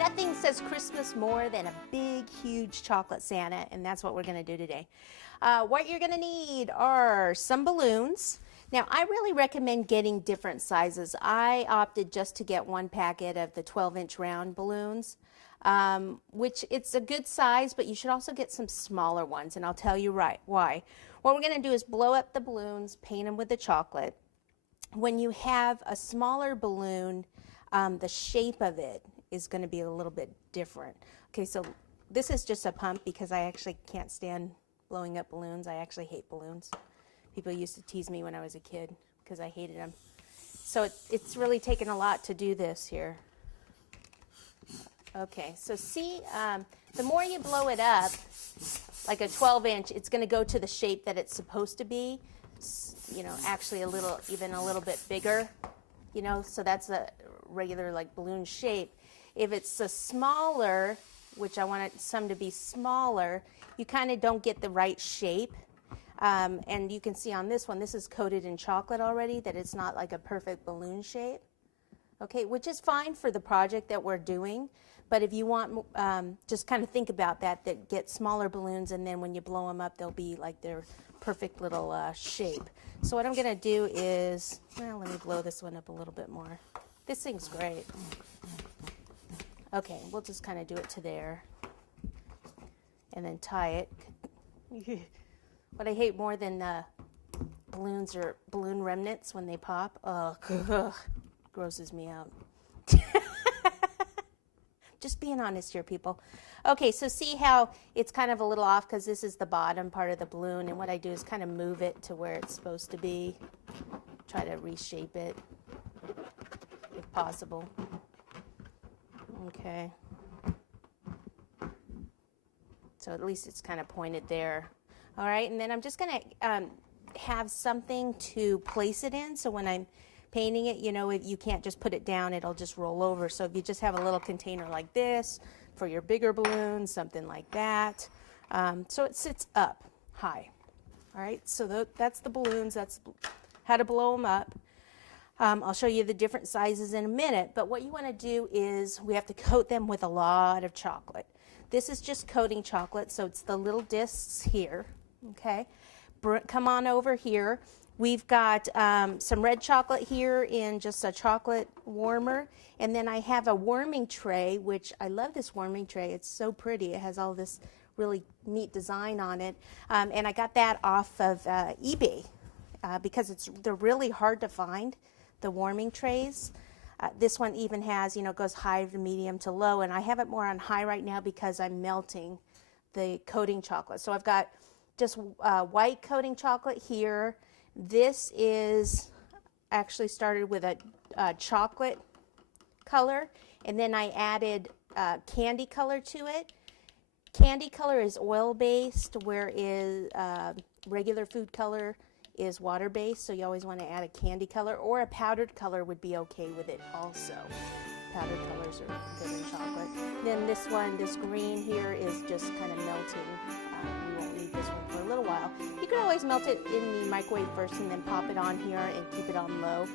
Nothing says Christmas more than a big, huge chocolate Santa, and that's what we're going to do today. What you're going to need are some balloons. Now, I really recommend getting different sizes. I opted just to get one packet of the 12-inch round balloons, which it's a good size, but you should also get some smaller ones, and I'll tell you why. What we're going to do is blow up the balloons, paint them with the chocolate. When you have a smaller balloon, the shape of it is going to be a little bit different. Okay, so this is just a pump because I actually can't stand blowing up balloons. I actually hate balloons. People used to tease me when I was a kid because I hated them. So it's really taken a lot to do this here. Okay, so see, the more you blow it up, like a 12-inch, it's going to go to the shape that it's supposed to be. You know, actually even a little bit bigger. You know, so that's a regular like balloon shape. If it's a smaller, which I want some to be smaller, you kind of don't get the right shape. And you can see on this one, this is coated in chocolate already, that it's not like a perfect balloon shape. Okay, which is fine for the project that we're doing. But if you want, just kind of think about that get smaller balloons, and then when you blow them up, they'll be like their perfect little shape. So what I'm going to do is, well, let me blow this one up a little bit more. This thing's great. Okay, we'll just kind of do it to there. And then tie it. What I hate more than balloons or balloon remnants when they pop. Oh, grosses me out. Just being honest here, people. Okay, so see how it's kind of a little off because this is the bottom part of the balloon, and what I do is kind of move it to where it's supposed to be. Try to reshape it if possible. Okay. So at least it's kind of pointed there. All right, and then I'm just going to have something to place it in, so when I'm painting it, you know, you can't just put it down, it'll just roll over. So if you just have a little container like this for your bigger balloons, something like that, so it sits up high. All right, so that's the balloons, that's how to blow them up. I'll show you the different sizes in a minute, but what you want to do is we have to coat them with a lot of chocolate. This is just coating chocolate, so it's the little discs here, okay? Come on over here. We've got some red chocolate here in just a chocolate warmer, and then I have a warming tray, which I love this warming tray. It's so pretty. It has all this really neat design on it, and I got that off of eBay because they're really hard to find, the warming trays. This one even has, you know, goes high to medium to low, and I have it more on high right now because I'm melting the coating chocolate. So I've got just white coating chocolate here. This is actually started with a chocolate color, and then I added candy color to it. Candy color is oil-based, whereas regular food color is water-based, so you always want to add a candy color, or a powdered color would be okay with it also. Powdered colors are good in chocolate. Then this one, this green here, is just kind of melting. We won't need this one for a little while. You can always melt it in the microwave first and then pop it on here and keep it on low.